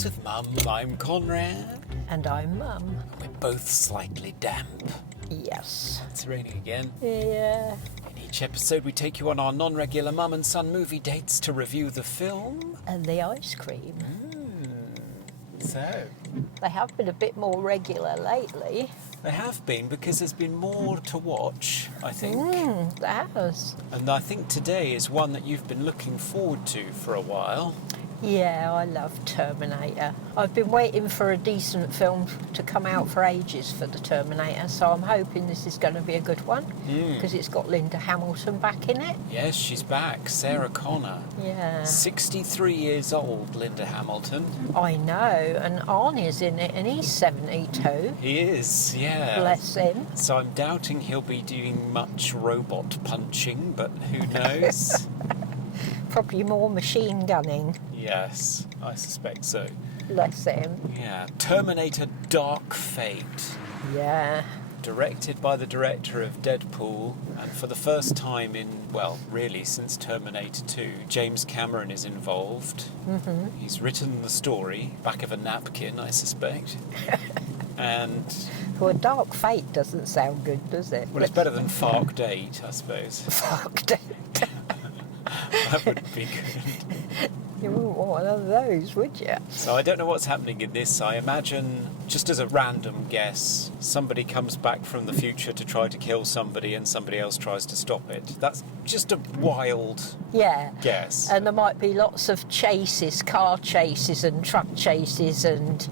Days with Mum. I'm Conrad. And I'm Mum. We're both slightly damp. Yes. It's raining again. Yeah. In each episode, we take you on our non-regular mum and son movie dates to review the film. And the ice cream. So, They have been a bit more regular lately. they have been because there's been more to watch, I think. There has. And I think today is one that you've been looking forward to for a while. Yeah, I love Terminator. I've been waiting for a decent film to come out for ages for the Terminator, so I'm hoping this is going to be a good one because it's got Linda Hamilton back in it. Yes, she's back. Sarah Connor. Yeah. 63 years old, Linda Hamilton. I know, and Arnie's in it and he's 72. He is, yeah. Bless him. So I'm doubting he'll be doing much robot punching, but who knows? Probably more machine gunning. Yes, I suspect so. Bless him. Yeah. Terminator Dark Fate. Yeah. Directed by the director of Deadpool, and for the first time in, well, really since Terminator 2, James Cameron is involved. He's written the story, back of a napkin, I suspect. And... Well, Dark Fate doesn't sound good, does it? well, it's better than Fark Date, I suppose. Fark Date. That would be good. You wouldn't want one of those, would you? So I don't know what's happening in this. I imagine, just as a random guess, somebody comes back from the future to try to kill somebody and somebody else tries to stop it. That's just a wild guess. And there might be lots of chases, car chases and truck chases and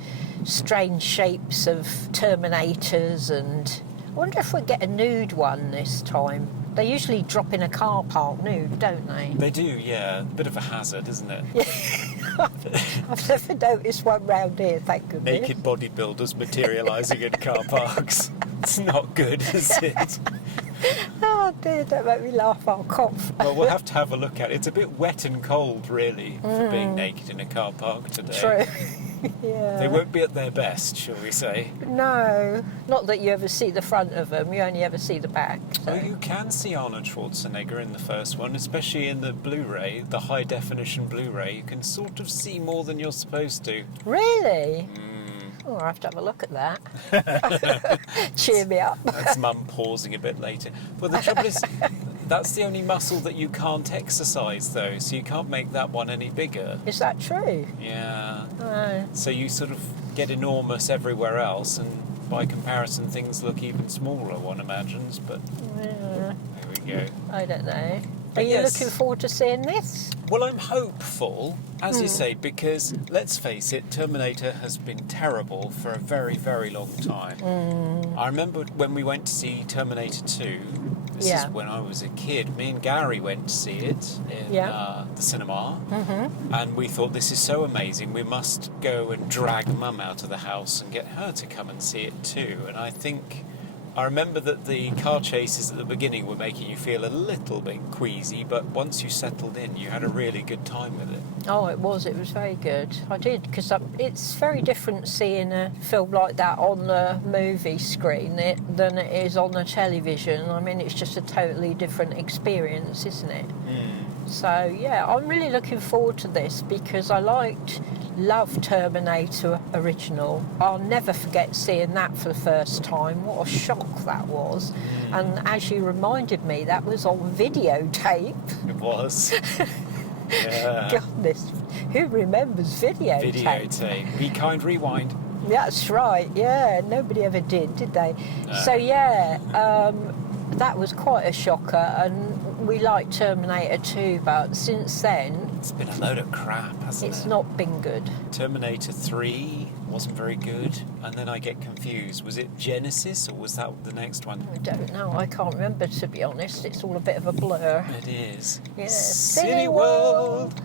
strange shapes of Terminators, and I wonder if we get a nude one this time. They usually drop in a car park nude, don't they? They do, yeah. Bit of a hazard, isn't it? I've never noticed one round here, thank goodness. Naked bodybuilders materialising in car parks. It's not good, is it? Oh dear, don't make me laugh, I'll cough. Well, we'll have to have a look at it. It's a bit wet and cold, really, for being naked in a car park today. True. Yeah. They won't be at their best, shall we say. No, not that you ever see the front of them, you only ever see the back. So. Oh, you can see Arnold Schwarzenegger in the first one, especially in the Blu-ray, the high-definition Blu-ray. You can sort of see more than you're supposed to. Really? Oh, I'll have to have a look at that. Cheer me up. That's Mum pausing a bit later. Well, the trouble is, that's the only muscle that you can't exercise, though, so you can't make that one any bigger. Is that true? Yeah. Oh. So you sort of get enormous everywhere else, and by comparison, things look even smaller, one imagines, but Yeah. there we go. I don't know. But Are you yes. looking forward to seeing this? Well, I'm hopeful, as you say, because, let's face it, Terminator has been terrible for a very, very long time. I remember when we went to see Terminator 2, this is when I was a kid, me and Gary went to see it in the cinema, and we thought, this is so amazing, we must go and drag Mum out of the house and get her to come and see it too. And I remember that the car chases at the beginning were making you feel a little bit queasy, but once you settled in, you had a really good time with it. Oh, it was very good. I did, because it's very different seeing a film like that on the movie screen than it is on the television. I mean, it's just a totally different experience, isn't it? So, yeah, I'm really looking forward to this because I love Terminator original. I'll never forget seeing that for the first time. What a shock that was. And as you reminded me, that was on videotape. It was. Yeah. Goodness, who remembers videotape? Videotape. Be kind, rewind. That's right, yeah. Nobody ever did they? No. So, yeah, that was quite a shocker. And we liked Terminator 2, but since then... It's been a load of crap, hasn't it? It's not been good. Terminator 3 wasn't very good, and then I get confused. Was it Genesis, or was that the next one? I don't know. I can't remember, to be honest. It's all a bit of a blur. It is. Yeah. Silly World!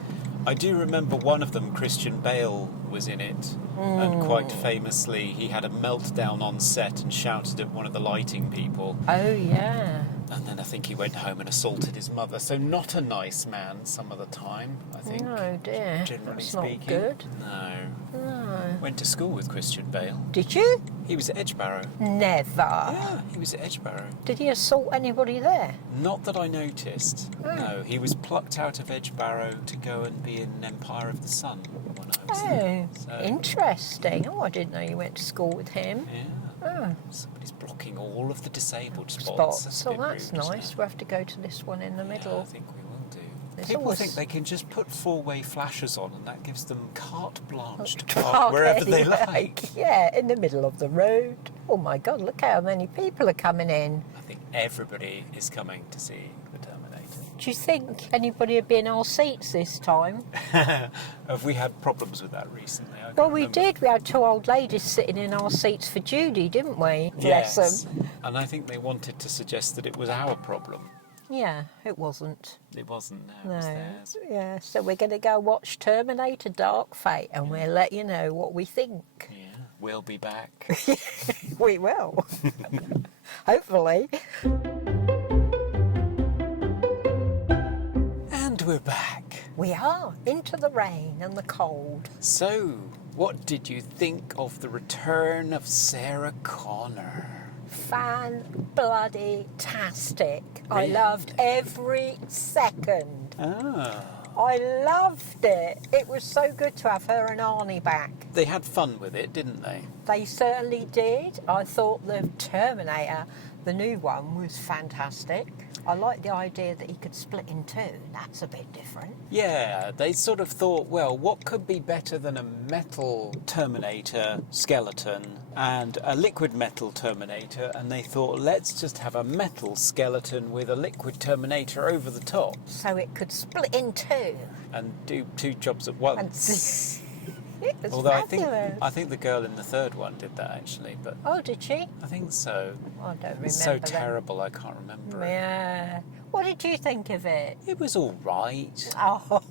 I do remember one of them, Christian Bale, was in it, and quite famously he had a meltdown on set and shouted at one of the lighting people. Oh, yeah. And then I think he went home and assaulted his mother. So not a nice man some of the time, I think. Oh, dear. Generally That's speaking. not good. No. Went to school with Christian Bale. Did you? He was at Edgebarrow. Never. Yeah, he was at Edgebarrow. Did he assault anybody there? Not that I noticed. Oh. No, he was plucked out of Edgebarrow to go and be in Empire of the Sun when I Oh, So, interesting. Oh, I didn't know you went to school with him. yeah. Oh, Somebody's blocking all of the disabled spots. spots. Oh, that's rude, isn't nice. it? We'll have to go to this one in the Yeah, middle. I think we will do. There's People always- think they can just put four-way flashers on and that gives them carte blanche to Park park wherever they anywhere. like. Yeah, in the middle of the road. Oh my God, look how many people are coming in. I think everybody is coming to see the Terminator. Do you think anybody would be in our seats this time? Have we had problems with that recently? I can't Well, we remember. did. We had 2 old ladies sitting in our seats for Judy, didn't we? Bless Yes. them. And I think they wanted to suggest that it was our problem. Yeah, it wasn't. It wasn't, no, No. it was theirs. Yeah, so we're going to go watch Terminator Dark Fate and we'll let you know what we think. Yeah, we'll be back. We will. Hopefully. And we're back. We are into the rain and the cold. So, what did you think of the return of Sarah Connor? Fan-bloody-tastic. I Really? loved every second. Ah. I loved it. It was so good to have her and Arnie back. They had fun with it, didn't they? They certainly did. I thought the Terminator, the new one, was fantastic. I like the idea that he could split in 2. That's a bit different. Yeah, they sort of thought, well, what could be better than a metal Terminator skeleton and a liquid metal Terminator? And they thought, let's just have a metal skeleton with a liquid Terminator over the top So it could split in 2. and do 2 jobs at once. And it was Although fabulous. I think the girl in the 3rd one did that actually, but Oh, did she? I think so. I don't remember. It's so that. terrible, I can't remember it. Yeah. What did you think of it? It was all right. Oh,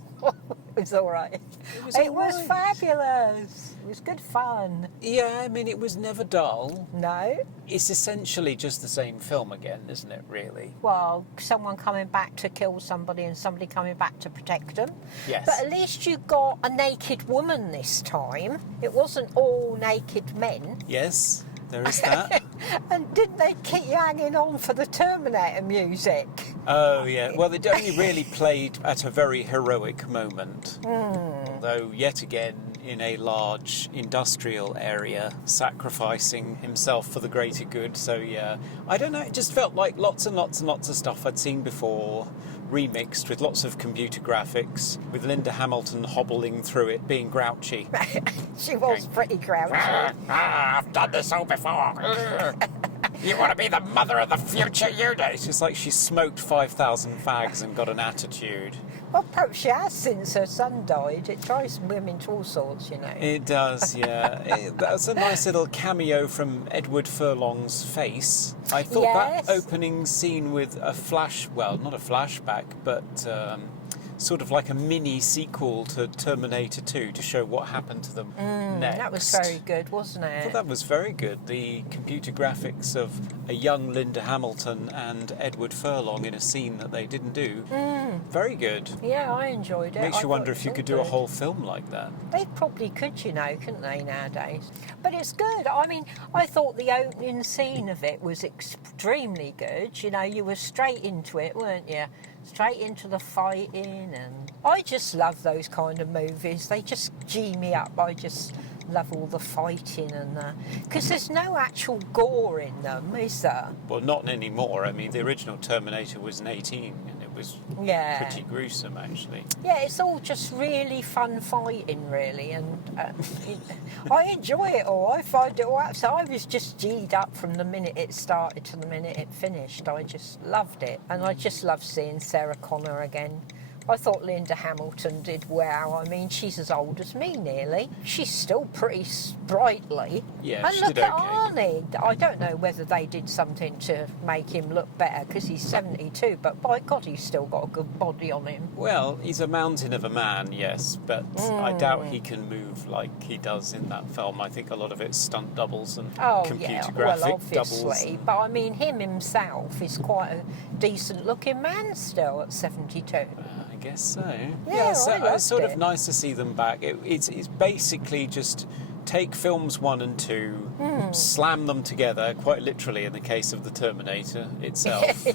it was all right. It was all right. fabulous. It was good fun. Yeah, I mean, it was never dull. No? It's essentially just the same film again, isn't it, really? Well, someone coming back to kill somebody and somebody coming back to protect them. Yes. But at least you got a naked woman this time. It wasn't all naked men. Yes, there is that. And didn't they keep you hanging on for the Terminator music? Oh, yeah. Well, it only really played at a very heroic moment. Although, yet again, in a large industrial area, sacrificing himself for the greater good. So, yeah, I don't know, it just felt like lots and lots and lots of stuff I'd seen before, remixed with lots of computer graphics, with Linda Hamilton hobbling through it, being grouchy. She was pretty grouchy. I've done this all before. You want to be the mother of the future, you do? It's just like she smoked 5,000 fags and got an attitude. Well, perhaps she has since her son died. It drives women to all sorts, you know. It does, yeah. That's a nice little cameo from Edward Furlong's face. I thought Yes. that opening scene with a well, not a flashback, but sort of like a mini sequel to Terminator 2 to show what happened to them next. That was very good, wasn't I it? thought that was very good. The computer graphics of a young Linda Hamilton and Edward Furlong in a scene that they didn't do. Very good. Yeah, I enjoyed it. Makes I you thought wonder it if was you all could do a good. whole film like that. They probably could, you know, couldn't they, nowadays? But it's good. I mean, I thought the opening scene of it was extremely good. You know, you were straight into it, weren't you? Straight into the fighting, and I just love those kind of movies. They just G me up. I just love all the fighting and because there's no actual gore in them, is there? Well, not anymore. I mean, the original Terminator was an 18, and it was Yeah. pretty gruesome, actually. Yeah, it's all just really fun fighting, really, and I enjoy it all. I find it all out. So I was just G'd up from the minute it started to the minute it finished. I just loved it, and I just love seeing Sarah Connor again. I thought Linda Hamilton did well. I mean, she's as old as me nearly. She's still pretty sprightly. Yeah, and she look did at okay. Arnie. I don't know whether they did something to make him look better because he's 72, but by God, he's still got a good body on him. Well, he's a mountain of a man, yes, but I doubt he can move like he does in that film. I think a lot of it's stunt doubles and Oh, computer yeah, graphic well, obviously. doubles. But I mean, him himself is quite a decent-looking man still at 72. I guess so. Yeah, so I loved it's sort it. of nice to see them back. It's basically just take films 1 and 2, slam them together, quite literally in the case of the Terminator itself,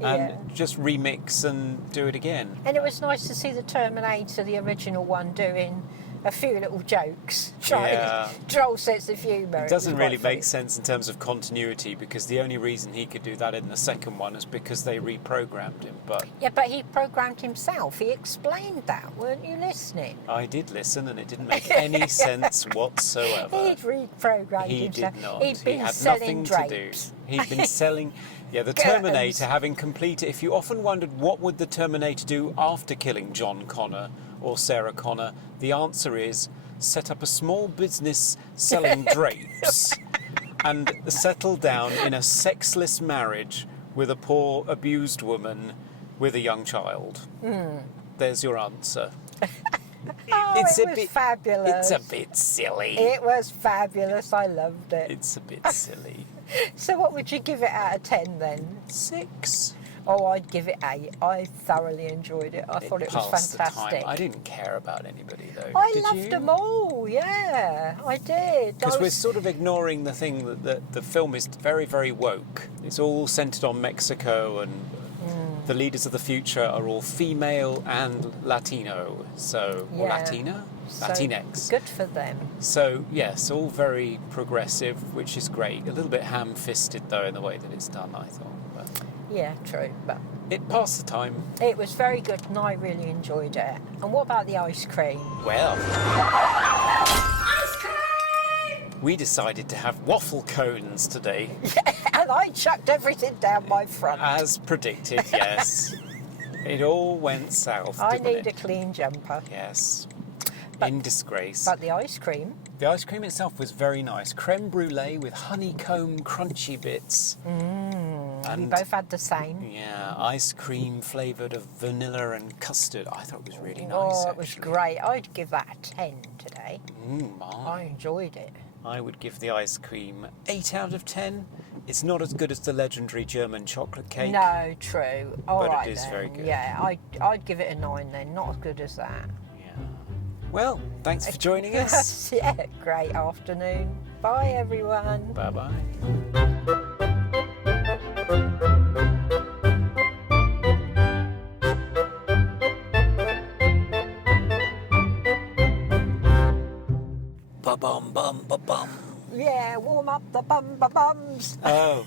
Yeah. and just remix and do it again. And it was nice to see the Terminator, the original one, doing a few little jokes. Yeah. Droll sense of humour. It doesn't really make sense in terms of continuity, because the only reason he could do that in the second one is because they reprogrammed him. But Yeah, but he programmed himself. He explained that, weren't you listening? I did listen, and it didn't make any sense whatsoever. He'd reprogrammed He himself. did not. He'd been had selling nothing drapes. to do. He'd been selling. Yeah, the Curtains. Terminator, having completed. If you often wondered what would the Terminator do after killing John Connor or Sarah Connor, the answer is set up a small business selling drapes and settle down in a sexless marriage with a poor abused woman with a young child. There's your answer. Oh, it was fabulous. It's a bit silly. It was fabulous. I loved it. It's a bit silly. So what would you give it out of 10 then? 6. Oh, I'd give it 8. I thoroughly enjoyed it. I thought it was Passed the time. fantastic. I didn't care about anybody though. I Did loved you? them all, yeah, I did. Because we're sort of ignoring the thing that the film is very, very woke. It's all centred on Mexico, and the leaders of the future are all female and Latino. So, or Yeah. Latina? So Latinx. good for them. So, yes, all very progressive, which is great. A little bit ham-fisted, though, in the way that it's done, I thought. But Yeah, true, but it passed the time. it was very good and I really enjoyed it. And what about the ice cream? Well, we decided to have waffle cones today. And I chucked everything down my front. As predicted, yes. It all went south, I didn't need a it? clean jumper. Yes. But- In disgrace. But the ice cream, The ice cream itself was very nice. Creme brulee with honeycomb crunchy bits. we both had the same. Yeah, ice cream flavoured of vanilla and custard. I thought it was really nice. Oh, it was actually. great. I'd give that a 10 today. I My. enjoyed it. I would give the ice cream 8 out of 10. It's not as good as the legendary German chocolate cake. No, true. All But it right is then. very good. Yeah, I'd give it a 9 then. Not as good as that. Yeah. Well, thanks for joining us. Yeah, great afternoon. Bye, everyone. Bye-bye. Ba-bum, bum, ba-bum. Yeah, warm up the bums. Oh.